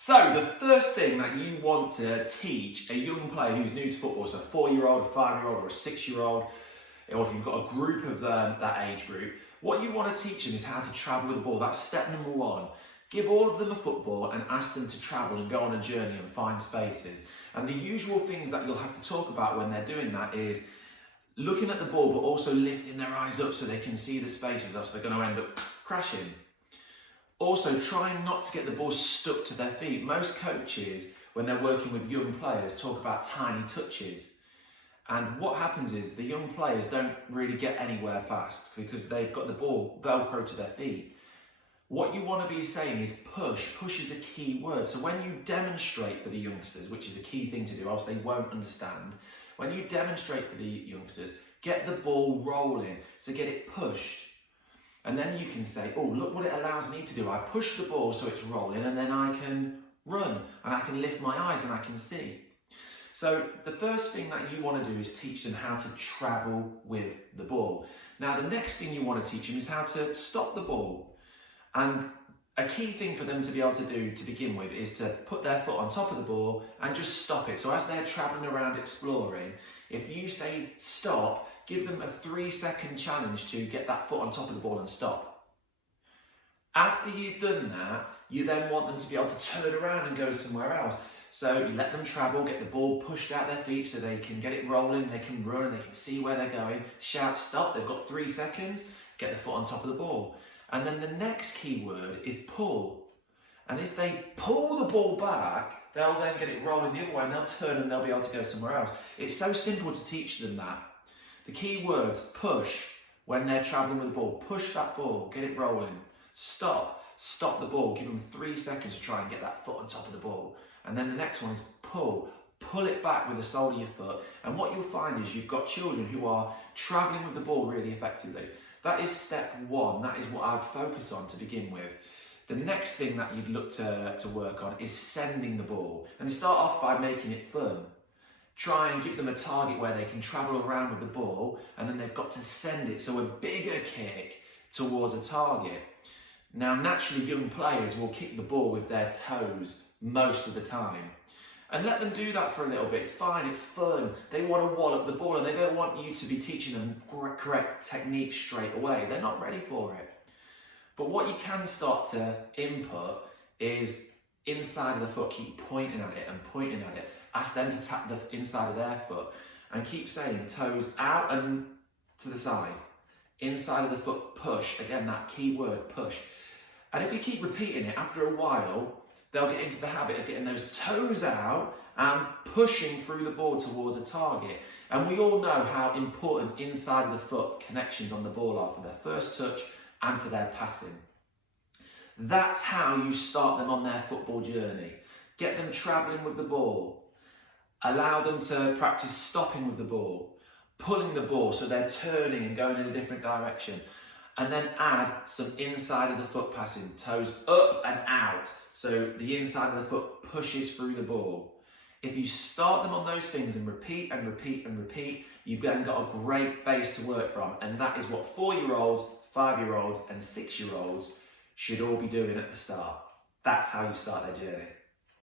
So the first thing that you want to teach a young player who's new to football, so a 4-year-old, a 5-year-old or a 6-year-old, or if you've got a group of that age group, what you want to teach them is how to travel with the ball. That's step number one. Give all of them a football and ask them to travel and go on a journey and find spaces. And the usual things that you'll have to talk about when they're doing that is looking at the ball but also lifting their eyes up so they can see the spaces, else they're going to end up crashing. Also, trying not to get the ball stuck to their feet. Most coaches, when they're working with young players, talk about tiny touches. And what happens is the young players don't really get anywhere fast because they've got the ball Velcro to their feet. What you want to be saying is push. Push is a key word. So when you demonstrate for the youngsters, which is a key thing to do, else they won't understand. When you demonstrate for the youngsters, get the ball rolling. So get it pushed. And then you can say, oh, look what it allows me to do. I push the ball so it's rolling and then I can run and I can lift my eyes and I can see. So the first thing that you want to do is teach them how to travel with the ball. Now, the next thing you want to teach them is how to stop the ball. And a key thing for them to be able to do to begin with is to put their foot on top of the ball and just stop it. So as they're traveling around exploring, if you say stop, give them a 3-second challenge to get that foot on top of the ball and stop. After you've done that, you then want them to be able to turn around and go somewhere else. So you let them travel, get the ball pushed out their feet so they can get it rolling, they can run, they can see where they're going, shout stop, they've got 3 seconds, get the foot on top of the ball. And then the next key word is pull. And if they pull the ball back, they'll then get it rolling the other way and they'll turn and they'll be able to go somewhere else. It's so simple to teach them that. The key words, push, when they're travelling with the ball. Push that ball, get it rolling. Stop, stop the ball. Give them 3 seconds to try and get that foot on top of the ball. And then the next one is pull. Pull it back with the sole of your foot. And what you'll find is you've got children who are travelling with the ball really effectively. That is step one. That is what I'd focus on to begin with. The next thing that you'd look to work on is sending the ball. And start off by making it fun. Try and give them a target where they can travel around with the ball and then they've got to send it, so a bigger kick towards a target. Now, naturally, young players will kick the ball with their toes most of the time. And let them do that for a little bit. It's fine, it's fun. They want to wallop the ball and they don't want you to be teaching them correct technique straight away. They're not ready for it. But what you can start to input is inside of the foot. Keep pointing at it and pointing at it. Ask them to tap the inside of their foot and keep saying toes out and to the side. Inside of the foot, push. Again, that key word, push. And if you keep repeating it, after a while, they'll get into the habit of getting those toes out and pushing through the ball towards a target. And we all know how important inside of the foot connections on the ball are for their first touch and for their passing. That's how you start them on their football journey. Get them travelling with the ball. Allow them to practice stopping with the ball, pulling the ball so they're turning and going in a different direction. And then add some inside of the foot passing, toes up and out. So the inside of the foot pushes through the ball. If you start them on those things and repeat and repeat and repeat, you've then got a great base to work from. And that is what 4-year-olds, 5-year-olds and 6-year-olds should all be doing at the start. That's how you start their journey.